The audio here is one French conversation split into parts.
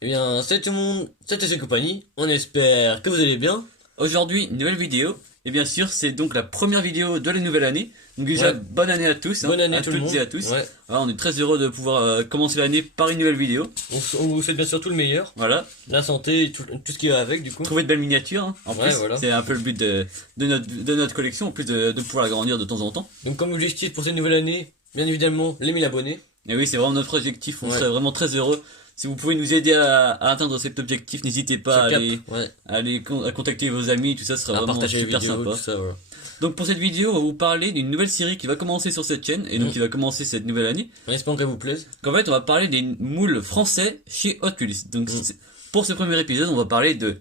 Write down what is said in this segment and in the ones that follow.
Eh bien, salut tout le monde, c'est TC Compagnie, on espère que vous allez bien. Aujourd'hui, une nouvelle vidéo. Et bien sûr, c'est donc la première vidéo de la nouvelle année. Donc déjà, Ouais, bonne année à tous, bonne année à tout le toutes et monde. à tous. Ouais, Voilà, on est très heureux de pouvoir commencer l'année par une nouvelle vidéo. on vous souhaite bien sûr tout le meilleur, Voilà, la santé, et tout ce qui va avec du coup. trouver de belles miniatures, hein. En Ouais, plus, voilà. c'est un peu le but de notre collection, en plus de pouvoir l'agrandir de temps en temps. Donc comme objectif pour cette nouvelle année, bien évidemment, les 1000 abonnés. Et oui, c'est vraiment notre objectif, on Ouais. serait vraiment très heureux. Si vous pouvez nous aider à atteindre cet objectif, n'hésitez pas Ce cap, ouais, à contacter vos amis, tout ça sera à vraiment partager les super vidéos, sympa. tout ça, voilà. Donc pour cette vidéo, on va vous parler d'une nouvelle série qui va commencer sur cette chaîne, et donc qui va commencer cette nouvelle année. On espère qu'elle vous plaise. Qu'en fait, on va parler des moules français chez Hot Wheels. Donc pour ce premier épisode, on va parler de...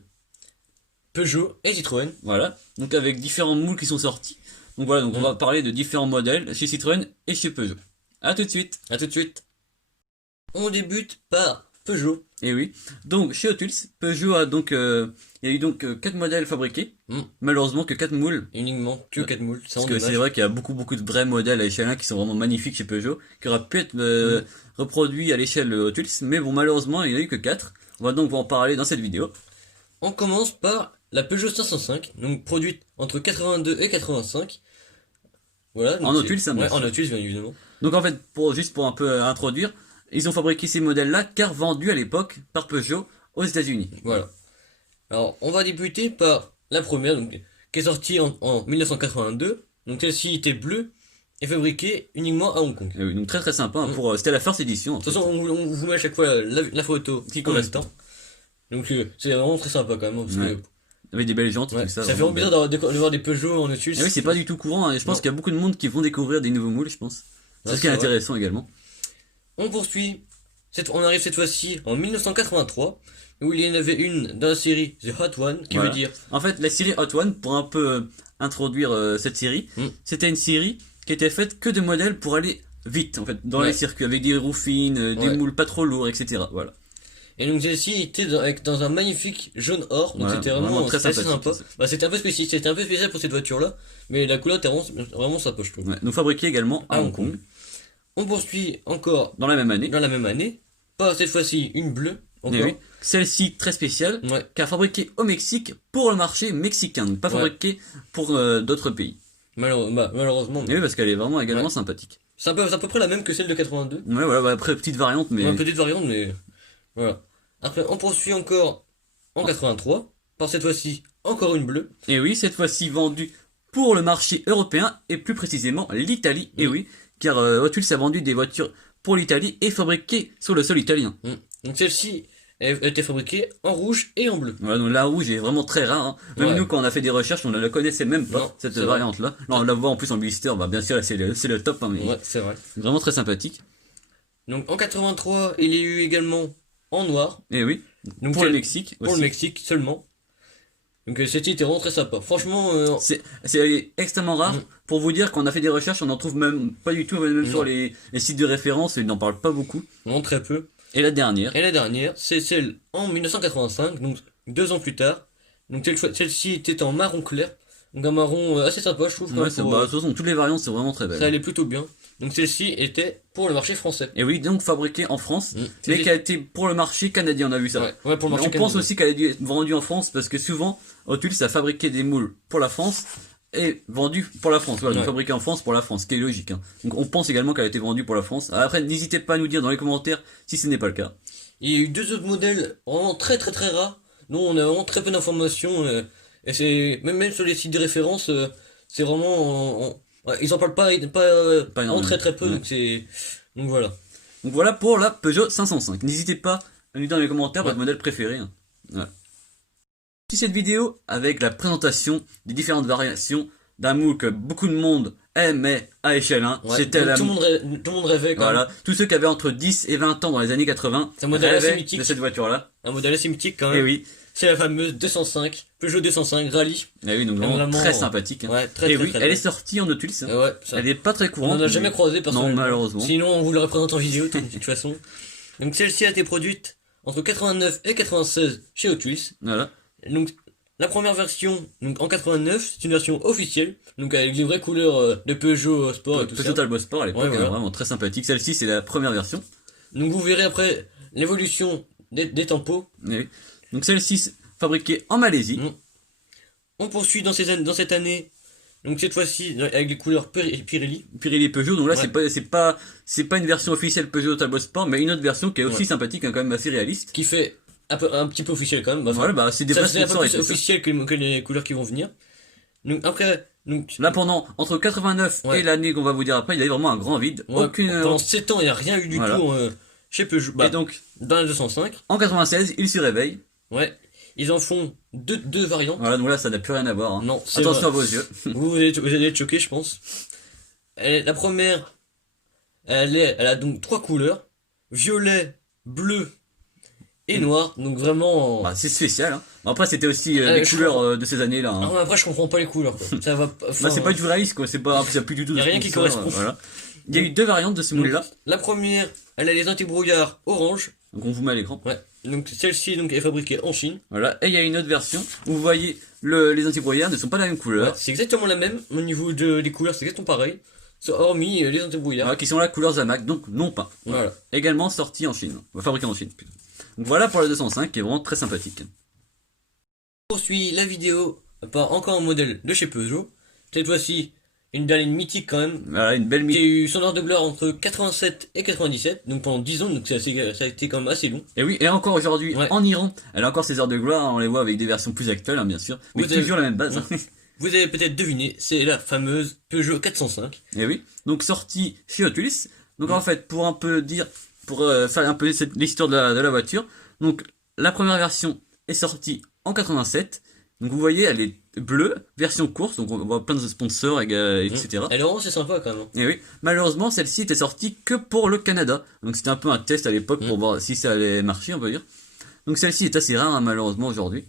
Peugeot et Citroën. Voilà, donc avec différents moules qui sont sortis. Donc voilà, donc on va parler de différents modèles chez Citroën et chez Peugeot. À tout de suite. À tout de suite. On débute par Peugeot. Et oui, donc chez Hot Wheels, Peugeot a donc... il y a eu donc 4 modèles fabriqués. Malheureusement que 4 moules. Uniquement que 4 moules, c'est Parce vraiment que dommage. c'est vrai qu'il y a beaucoup de vrais modèles à l'échelle 1 qui sont vraiment magnifiques chez Peugeot, qui auraient pu être reproduits à l'échelle Hot Wheels, mais bon, malheureusement, il n'y en a eu que 4. On va donc vous en parler dans cette vidéo. On commence par la Peugeot 505, donc produite entre 82 et 85. Voilà. En Hot Wheels, hein, bien ouais, sûr. en Hot Wheels, bien évidemment. Donc en fait, juste pour un peu introduire, ils ont fabriqué ces modèles-là car vendus à l'époque par Peugeot aux États-Unis. Voilà. Alors, on va débuter par la première, donc, qui est sortie en 1982. Donc, celle-ci était bleue et fabriquée uniquement à Hong Kong. Et oui, donc très sympa, hein, c'était la first édition. En De toute fait. façon, on vous met à chaque fois la photo qui correspond. Donc, c'est vraiment très sympa quand même, parce Ouais. Avec des belles jantes et que tout ça. ça fait vraiment vraiment bizarre de voir des Peugeot en Hot Wheels. Et oui, c'est pas du tout courant, hein, et je pense Non. qu'il y a beaucoup de monde qui vont découvrir des nouveaux moules, je pense. C'est Ouais, ce qui est c'est vrai. intéressant également. On poursuit. On arrive cette fois-ci en 1983, où il y en avait une dans la série The Hot One, qui Voilà. veut dire... En fait, la série Hot One, pour un peu introduire cette série, c'était une série qui était faite que de modèles pour aller vite, en fait, dans Ouais. les circuits, avec des roues fines, des Ouais. moules pas trop lourds, etc. Voilà. Et donc celle-ci était dans un magnifique jaune or, donc Voilà, c'était vraiment vraiment très très sympa. sympathique. Bah, c'était un peu spécial, c'était un peu spécial pour cette voiture-là, mais la couleur était vraiment sympa, je trouve. Ouais. Donc fabriqué également à Hong Kong, On poursuit encore dans la même année. dans la même année, pas cette fois-ci une bleue, Et encore. oui. Celle-ci très spéciale, Ouais. car fabriquée au Mexique pour le marché mexicain, donc pas Ouais. fabriquée pour d'autres pays. Malheureusement. Et oui, parce qu'elle est vraiment également Ouais. sympathique. C'est à peu près la même que celle de 82. Ouais, voilà, bah, après petite variante, mais Une petite variante, mais voilà. Après, on poursuit encore en 83, par cette fois-ci encore une bleue. et oui, cette fois-ci vendue pour le marché européen et plus précisément l'Italie. Et oui, car Hot Wheels a vendu des voitures pour l'Italie et fabriquées sur le sol italien. Donc celle-ci elle était fabriquée en rouge et en bleu. Voilà, donc la rouge est vraiment très rare, hein. Même Ouais. nous, quand on a fait des recherches, on ne la connaissait même pas, Non, cette c'est vrai. variante-là. Là, on la voit en plus en blister, bah bien sûr, c'est le top, hein, mais Ouais, c'est vrai. vraiment très sympathique. Donc en 83, il y a eu également en noir. Et oui, Donc pour le Mexique Pour aussi. le Mexique seulement. Donc cette était vraiment très sympa. Franchement, C'est extrêmement rare. Pour vous dire qu'on a fait des recherches, on n'en trouve même pas du tout, même sur Non. les sites de référence, ils n'en parlent pas beaucoup. vraiment très peu. Et la dernière, Et la dernière, c'est celle en 1985, donc 2 ans plus tard. Donc celle-ci était en marron clair. Donc un marron assez sympa, je trouve. quand ouais, même, c'est- pour, bah, de toute façon, toutes les variantes sont vraiment très belles. ça allait plutôt bien. Donc celle-ci était pour le marché français. Et oui, donc fabriquée en France, mais C'était- qui a été pour le marché canadien, on a vu ça. Ouais, pour le Mais marché on pense canadien. aussi qu'elle a dû être vendue en France parce que souvent, Hot Wheels a fabriqué des moules pour la France et vendu pour la France. Voilà, donc Ouais. fabriqué en France pour la France, ce qui est logique, hein. Donc on pense également qu'elle a été vendue pour la France. Après, n'hésitez pas à nous dire dans les commentaires si ce n'est pas le cas. Il y a eu 2 autres modèles vraiment très rares, dont on a vraiment très peu d'informations, et c'est même sur les sites de référence, c'est vraiment ouais, ils en parlent pas Pas vraiment énormément. très peu, Ouais. donc voilà. Donc voilà pour la Peugeot 505. N'hésitez pas à nous dire dans les commentaires votre modèle préféré, hein. Voilà. Si cette vidéo avec la présentation des différentes variations d'un moule que beaucoup de monde aimait à échelle 1, Ouais, c'était la... tout le monde rêvait quand même. Voilà, tous ceux qui avaient entre 10 et 20 ans dans les années 80 C'est un modèle assez rêvaient mythique. de cette voiture-là. Un modèle assez mythique quand Et même. oui, C'est la fameuse 205, Peugeot 205 Rallye. et oui, donc vraiment, Vraiment, très sympathique, hein. Ouais, très Et oui, très elle est belle. sortie en Hot Wheels, hein. Ouais, ça. Elle est pas très On courante. en a jamais mais- croisé personnellement. Non, malheureusement. Sinon, on vous l'aurait présenté en vidéo de toute façon. Donc celle-ci a été produite entre 89 et 96 chez Hot Wheels. Voilà. Donc la première version, donc en 89, c'est une version officielle, donc avec les vraies couleurs de Peugeot Sport et tout Peugeot ça. Talbot Sport à l'époque, Ouais, voilà. vraiment très sympathique. Celle-ci, c'est la première version. Donc vous verrez après l'évolution des tempos. Oui. Donc celle-ci fabriquée en Malaisie. Mm. On poursuit dans cette année, donc cette fois-ci avec les couleurs Pirelli. Pirelli Peugeot, donc là Ouais. c'est pas une version officielle Peugeot Talbot Sport, mais une autre version qui est aussi Ouais. sympathique, hein, quand même assez réaliste. Qui fait un petit peu officiel quand même. Bah, Voilà, bah c'est des ça vrais c'est un peu sponsors et plus tout ça. officiel que les couleurs qui vont venir. Donc après, Là pendant entre 89 Ouais. et l'année qu'on va vous dire après, il y a eu vraiment un grand vide. ouais, Aucune. pendant 7 ans, il n'y a rien eu du Voilà. tout chez Peugeot. Et Bah, donc dans la 205, en 96, ils se réveillent. ouais, ils en font deux variantes. Voilà, donc là ça n'a plus rien à voir. Hein. Non, c'est Attention à vrai. vos yeux. Vous allez être choqués, je pense. La première, elle a donc 3 couleurs, violet, bleu et noir. Donc vraiment. Bah, c'est spécial. Hein. Bon, après c'était aussi Ah, les je couleurs comprends. de ces années-là. Hein. Après, je comprends pas les couleurs, quoi. Ça va pas. Bah, c'est pas du réaliste quoi. C'est pas, ça a plus du tout de Y a rien qui sponsor, correspond. voilà. Il y a eu deux variantes de ce Donc, moule-là. la première, elle a les anti-brouillards orange. Donc on vous met à l'écran. Ouais. Donc celle-ci donc est fabriquée en Chine. Voilà. Et il y a une autre version où vous voyez les anti-brouillards ne sont pas de la même Ouais, couleur. c'est exactement la même. Au niveau des couleurs, c'est exactement pareil. Hormis les anti-brouillards. Voilà, qui sont la couleur Zamac, donc non peint. Voilà. Également sorti en Chine. Fabriqué en Chine. Plutôt. Donc voilà pour la 205 qui est vraiment très sympathique. On poursuit la vidéo par encore un modèle de chez Peugeot. Cette fois-ci, une berline mythique quand même. Voilà, une belle Qui a eu son heure de gloire entre 87 et 97. Donc pendant 10 ans, donc ça a été quand même assez long. Et oui, et encore aujourd'hui, Ouais. en Iran, elle a encore ses heures de gloire, on les voit avec des versions plus actuelles, hein, bien sûr, mais Vous avez- toujours la même base. Hein. Vous avez peut-être deviné, c'est la fameuse Peugeot 405. Et oui, donc sortie chez Hot Wheels. Donc en fait, pour un peu dire, pour faire un peu l'histoire de la voiture, donc la première version est sortie en 87. Donc vous voyez, elle est bleue, version course, donc on voit plein de sponsors, etc. Elle est vraiment assez sympa quand même. Et oui, malheureusement, celle-ci était sortie que pour le Canada. Donc c'était un peu un test à l'époque pour voir si ça allait marcher, on va dire. Donc celle-ci est assez rare, hein, malheureusement, aujourd'hui.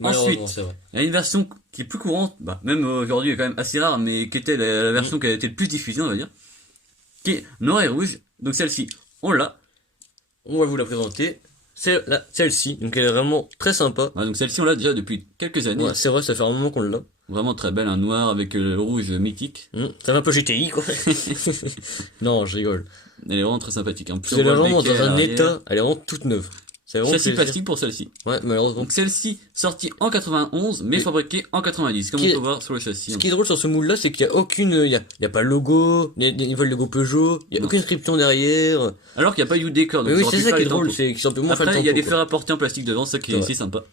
Malheureusement, Ensuite, c'est vrai. il y a une version qui est plus courante, bah, même aujourd'hui, elle est quand même assez rare, mais qui était la version qui a été le plus diffusée, on va dire. Qui est noir et rouge. Donc celle-ci, on l'a. On va vous la présenter. C'est celle-ci, donc elle est vraiment très sympa. Ouais, donc celle-ci, on l'a déjà depuis quelques années. Ouais, c'est vrai, ça fait un moment qu'on l'a. Vraiment très belle, un noir avec le rouge mythique. Ça fait un peu GTI quoi. Non, je rigole. Elle est vraiment très sympathique. En plus, Elle on est voit le vraiment béquet à dans un l'arrière. état, elle est vraiment toute neuve. C'est vraiment Châssis plaisir. plastique pour celle-ci. Ouais, malheureusement. Donc celle-ci, sortie en 91, mais Oui. fabriquée en 90, comme Qui on est- peut voir sur le châssis. Ce qui est drôle sur ce moule là, c'est qu'il y a aucune, il y a pas le logo, ils veulent le logo Peugeot, il y a Non. aucune inscription derrière. Alors qu'il n'y a pas eu de décor, donc Mais oui, ça aurait c'est pu ça faire qui est les drôle, tampons. c'est qu'ils sont simplement fait le Après, il y a tampon, des quoi. fers apportés en plastique devant, ça qui est C'est aussi sympa.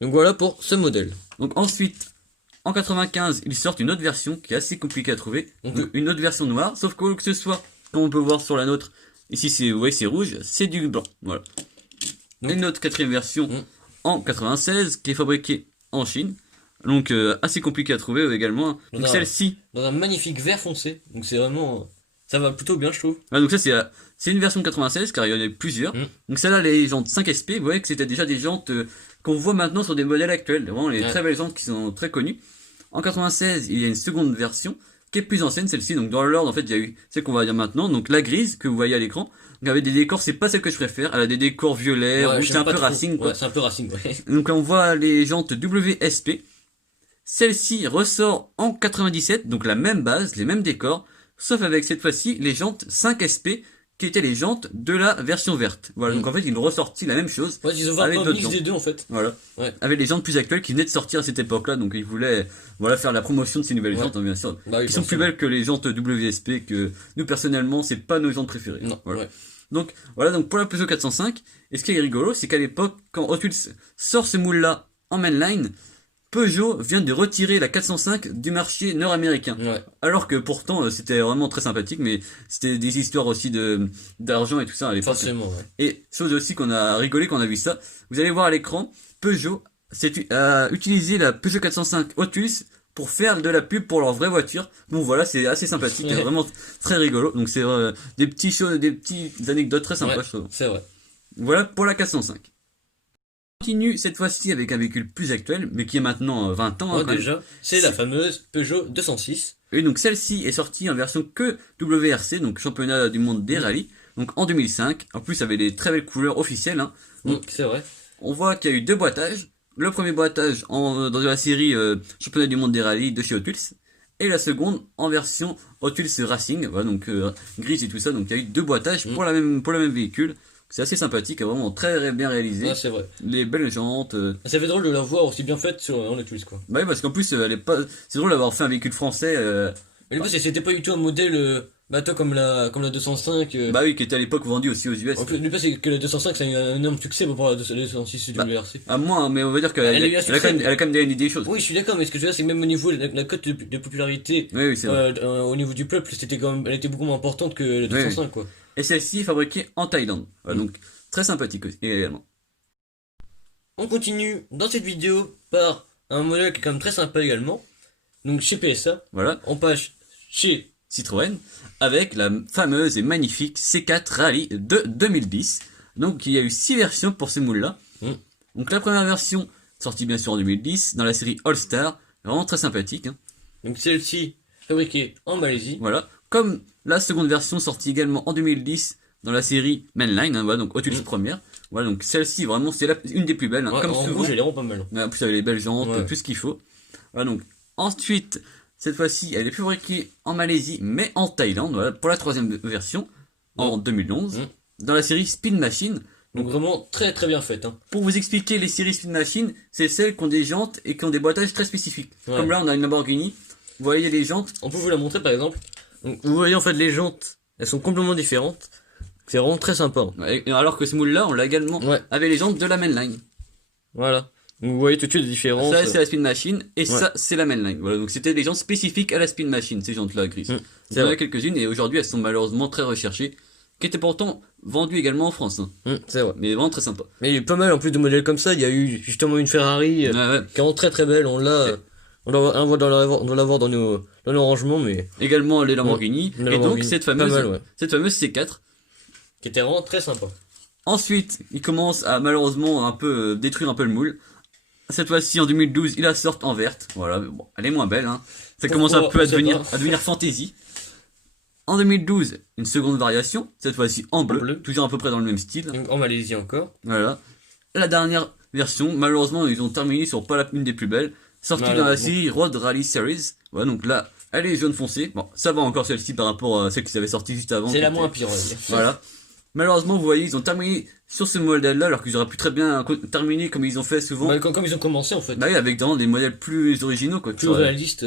Donc voilà pour ce modèle. Donc ensuite, en 95, ils sortent une autre version qui est assez compliquée à trouver. Mhm. Donc, une autre version noire, sauf qu'au lieu que ce soit, comme on peut voir sur la nôtre, ici c'est, vous voyez, c'est rouge, c'est du blanc. Voilà. Donc- Une autre quatrième version Mhm. en 96 qui est fabriquée en Chine. Donc assez compliqué à trouver également. Donc Voilà. celle-ci, Dans un magnifique vert foncé, donc c'est vraiment, ça va plutôt bien je trouve. donc ça c'est une version 96 car il y en a plusieurs. Mhm. Donc celle-là les jantes 5SP, vous voyez que c'était déjà des jantes qu'on voit maintenant sur des modèles actuels. Vraiment les Ouais. très belles jantes qui sont très connues. En 96, il y a une seconde version qui est plus ancienne, celle-ci. Donc dans l'ordre en fait il y a eu celle qu'on va dire maintenant, donc la grise que vous voyez à l'écran. Donc avec des décors, c'est pas celle que je préfère. Elle a des décors violets, Ouais, rouges, j'aime c'est un pas peu trop. racing quoi. Ouais, c'est un peu racing, ouais. Donc on voit les jantes WSP. Celle-ci ressort en 97, donc la même base, les mêmes décors, sauf avec cette fois-ci les jantes 5SP qui étaient les jantes de la version verte. Voilà, donc en fait ils ont ressorti la même chose, Ouais, ils ont fait Avec un peu un d'autres mix gens. des deux en fait. voilà, Ouais. avec les jantes plus actuelles qui venaient de sortir à cette époque-là, donc ils voulaient voilà faire la promotion de ces nouvelles Ouais. jantes, hein, bien sûr, Bah oui, qui sont plus forcément. belles que les jantes WSP que nous personnellement c'est pas nos jantes préférées. Non, Voilà. ouais. Donc voilà, donc pour la Peugeot 405, et ce qui est rigolo, c'est qu'à l'époque, quand Hot Wheels sort ce moule-là en mainline, Peugeot vient de retirer la 405 du marché nord-américain. Ouais. Alors que pourtant c'était vraiment très sympathique, mais c'était des histoires aussi d'argent et tout ça à l'époque. Forcément, ouais. Et chose aussi qu'on a rigolé quand on a vu ça, vous allez voir à l'écran, Peugeot a utilisé la Peugeot 405 Hot Wheels pour faire de la pub pour leur vraie voiture. Bon voilà, c'est assez sympathique, Ouais. vraiment très rigolo. Donc c'est des petits choses, des petites anecdotes très sympas, Ouais. je trouve. C'est vrai. Voilà pour la 405. On continue cette fois-ci avec un véhicule plus actuel, mais qui est maintenant 20 ans. hein, Ouais, quand même. déjà, c'est la fameuse Peugeot 206. Et donc celle-ci est sortie en version que WRC, donc championnat du monde des rallyes, donc en 2005. En plus, avec des très belles couleurs officielles. Hein. C'est vrai. On voit qu'il y a eu deux boîtages. Le premier boîtage dans la série championnat du monde des rallyes de chez Hot Wheels. Et la seconde en version Hot Wheels Racing, voilà, donc grise et tout ça. Donc il y a eu deux boîtages pour le même véhicule. C'est assez sympathique, vraiment très bien réalisé. Ouais, c'est vrai. Les belles jantes. Ça fait drôle de la voir aussi bien faite sur en Hot Wheels, quoi. Bah oui, parce qu'en plus, elle est pas. C'est drôle d'avoir fait un véhicule français. Mais du coup, c'était pas du tout un modèle bateau comme la 205. Bah oui, qui était à l'époque vendu aussi aux US. En plus, du coup, c'est que la 205, ça a eu un énorme succès par rapport à la 206 du WRC. À moins, mais on va dire qu'elle Elle a eu un elle a succès, quand même, elle a quand même gagné des choses. Oui, je suis d'accord, mais ce que je veux dire, c'est que même au niveau de la cote de popularité, Oui, oui, c'est vrai. au niveau du peuple, c'était quand même, elle était beaucoup moins importante que la 205, quoi. Et celle-ci est fabriquée en Thaïlande. Voilà, donc très sympathique aussi, également. On continue dans cette vidéo par un modèle qui est quand même très sympa également. Donc chez PSA, Voilà, on passe chez Citroën, avec la fameuse et magnifique C4 Rally de 2010. Donc il y a eu 6 versions pour ce moule-là. Mm. Donc la première version, sortie bien sûr en 2010, dans la série All Star, vraiment très sympathique. Hein. donc celle-ci fabriquée en Malaisie. Voilà, comme la seconde version sortie également en 2010 dans la série Mainline, hein, voilà, donc Hot Wheels première. Voilà, donc celle-ci vraiment c'est une des plus belles, hein, Ouais, comme en souvent. rouge, elle est vraiment pas mal. Ouais, en plus avec les belles jantes, Ouais. tout ce qu'il faut. Voilà, donc ensuite, cette fois-ci, elle est fabriquée en Malaisie, mais en Thaïlande, voilà, pour la troisième version, en 2011, dans la série Speed Machine. Donc vraiment très très bien faite. Hein. Pour vous expliquer, les séries Speed Machine, c'est celles qui ont des jantes et qui ont des boîtages très spécifiques. Ouais. Comme là, on a une Lamborghini, vous voyez les jantes. On peut vous la montrer par exemple. Donc, vous voyez en fait les jantes, elles sont complètement différentes. C'est vraiment très sympa. Hein. Alors que ce moule-là, on l'a également Ouais. avec les jantes de la Mainline. Voilà. Donc vous voyez tout de suite les différences. Ça, c'est la Speed Machine, et Ouais. ça, c'est la Mainline. Voilà, donc c'était des jantes spécifiques à la Speed Machine, ces jantes-là grises. Il y en a vrai. quelques-unes, et aujourd'hui, elles sont malheureusement très recherchées, qui étaient pourtant vendues également en France. Hein. C'est vrai. Mais vraiment très sympa. Mais il y a eu pas mal en plus de modèles comme ça. Il y a eu justement une Ferrari Ouais, ouais. qui est vraiment très très belle. On l'a. On doit l'avoir dans nos rangements, mais Également les Lamborghini, Les et donc Lamborghini. cette Pas mal, fameuse, ouais. cette fameuse C4. qui était vraiment très sympa. Ensuite, il commence à malheureusement un peu détruire un peu le moule. Cette fois-ci, en 2012, il la sort en verte. Voilà, bon, elle est moins belle. Hein. Ça commence un peu Je sais à devenir fantasy. En 2012, une seconde variation, cette fois-ci en bleu, toujours à peu près dans le même style. Donc, en Malaisie encore. Voilà. La dernière version, malheureusement, ils ont terminé sur pas une des plus belles, sortie dans la Malheureusement. série Road Rally Series. Voilà, donc là, elle est jaune foncé. Bon, ça va encore celle-ci par rapport à celle qui s'avait sortie juste avant. C'est la qui moins était- pire, on va dire. Voilà. Malheureusement, vous voyez, ils ont terminé sur ce modèle-là, alors qu'ils auraient pu très bien terminer comme ils ont fait souvent. Bah, comme ils ont commencé en fait. Bah oui, avec vraiment des modèles plus originaux, quoi. Plus réaliste.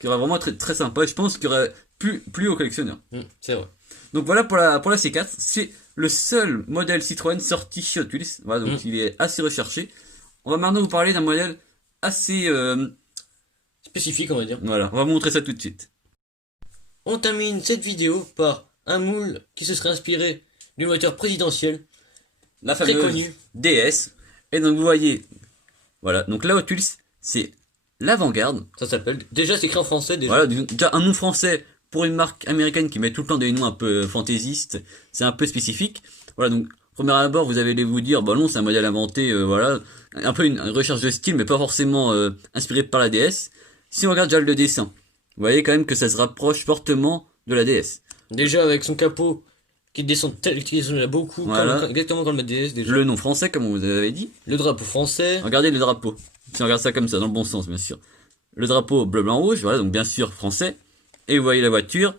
Qui auraient vraiment très, très sympa. Et je pense qu'il y aurait plus aux collectionneurs. C'est vrai. Donc voilà pour la C4. C'est le seul modèle Citroën sorti chez Hot Wheels. Voilà, donc il est assez recherché. On va maintenant vous parler d'un modèle assez... Spécifique, on va dire. Voilà, on va vous montrer ça tout de suite. On termine cette vidéo par un moule qui se serait inspiré d'une voiture présidentielle. La Très fameuse connue. DS. Et donc vous voyez... Voilà, donc la Hot Wheels, c'est l'avant-garde. Ça s'appelle. Déjà, c'est écrit en français déjà. Voilà, déjà un nom français pour une marque américaine qui met tout le temps des noms un peu fantaisistes, c'est un peu spécifique. Voilà, donc premier abord, vous allez vous dire, bah non, c'est un modèle inventé, voilà, un peu une recherche de style, mais pas forcément inspiré par la DS. Si on regarde déjà le dessin, vous voyez quand même que ça se rapproche fortement de la DS. Déjà avec son capot qui descend qui descend beaucoup, Voilà. exactement comme la DS déjà. Le nom français, comme on vous avait dit. Le drapeau français. Regardez le drapeau. Si on regarde ça comme ça, dans le bon sens, bien sûr. Le drapeau bleu, blanc, rouge, voilà, donc bien sûr français. Et vous voyez la voiture,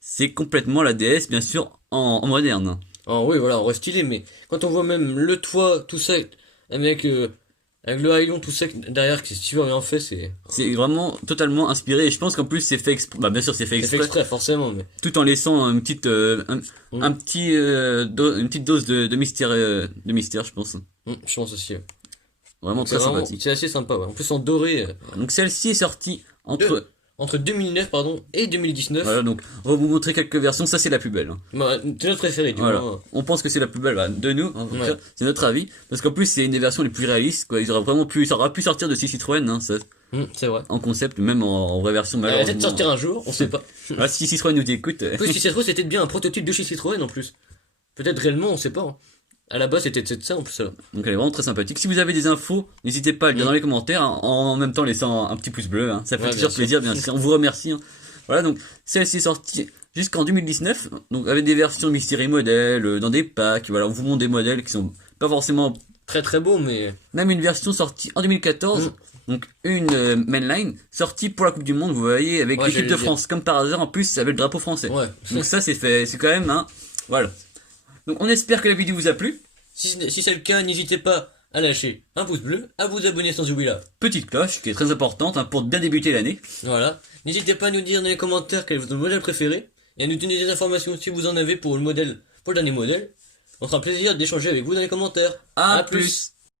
c'est complètement la DS, bien sûr, en moderne. Oh oui, voilà, on reste stylé, mais quand on voit même le toit, tout ça, avec le haillon, tout ça derrière, qui est super bien fait, c'est C'est vraiment totalement inspiré, et je pense qu'en plus c'est fait exprès. Bah bien sûr c'est fait fait exprès, exprès, forcément, mais tout en laissant une petite, une petite dose de mystère, je pense. je pense aussi. Ouais. Vraiment C'est très sympathique. c'est assez sympa, ouais. En plus en doré, Donc celle-ci est sortie entre 2009 pardon et 2019. voilà, donc on va vous montrer quelques versions, ça c'est la plus belle. Hein. Bah, c'est notre préféré, du Voilà. moins. On pense que c'est la plus belle bah, de nous, en tout Ouais. cas, c'est notre avis, parce qu'en plus c'est une des versions les plus réalistes, quoi. Ils auraient vraiment ça aurait pu sortir de chez Citroën, hein, ça, C'est vrai. en concept, même en vraie version Elle va malheureusement. peut-être sortir un jour, on sait pas. Ah, si Citroën nous écoute, En plus, si ça se trouve, c'était bien un prototype de chez Citroën en plus. Peut-être réellement, on sait pas. Hein. À la base, c'était ça en plus. Alors. donc elle est vraiment très sympathique. Si vous avez des infos, n'hésitez pas à le dire dans les commentaires, hein, en même temps laissant un petit pouce bleu, hein. Ça fait Ouais, toujours bien sûr. plaisir, bien sûr. On vous remercie. Hein. Voilà, donc celle-ci est sortie jusqu'en 2019, donc avec des versions mystery modèles, dans des packs. Voilà, on vous montre des modèles qui sont pas forcément. Très très beau, mais. Même une version sortie en 2014, donc une mainline sortie pour la Coupe du Monde. Vous voyez avec Ouais, l'équipe j'allais de dire. France, comme par hasard. En plus, ça avait le drapeau français. Ouais. Donc ça c'est fait, c'est quand même, hein, voilà. Donc on espère que la vidéo vous a plu. Si c'est le cas, n'hésitez pas à lâcher un pouce bleu, à vous abonner sans oublier la Petite cloche qui est très importante hein, pour bien débuter l'année. Voilà. N'hésitez pas à nous dire dans les commentaires quel est votre modèle préféré et à nous donner des informations si vous en avez pour le dernier modèle. On sera plaisir d'échanger avec vous dans les commentaires. À plus.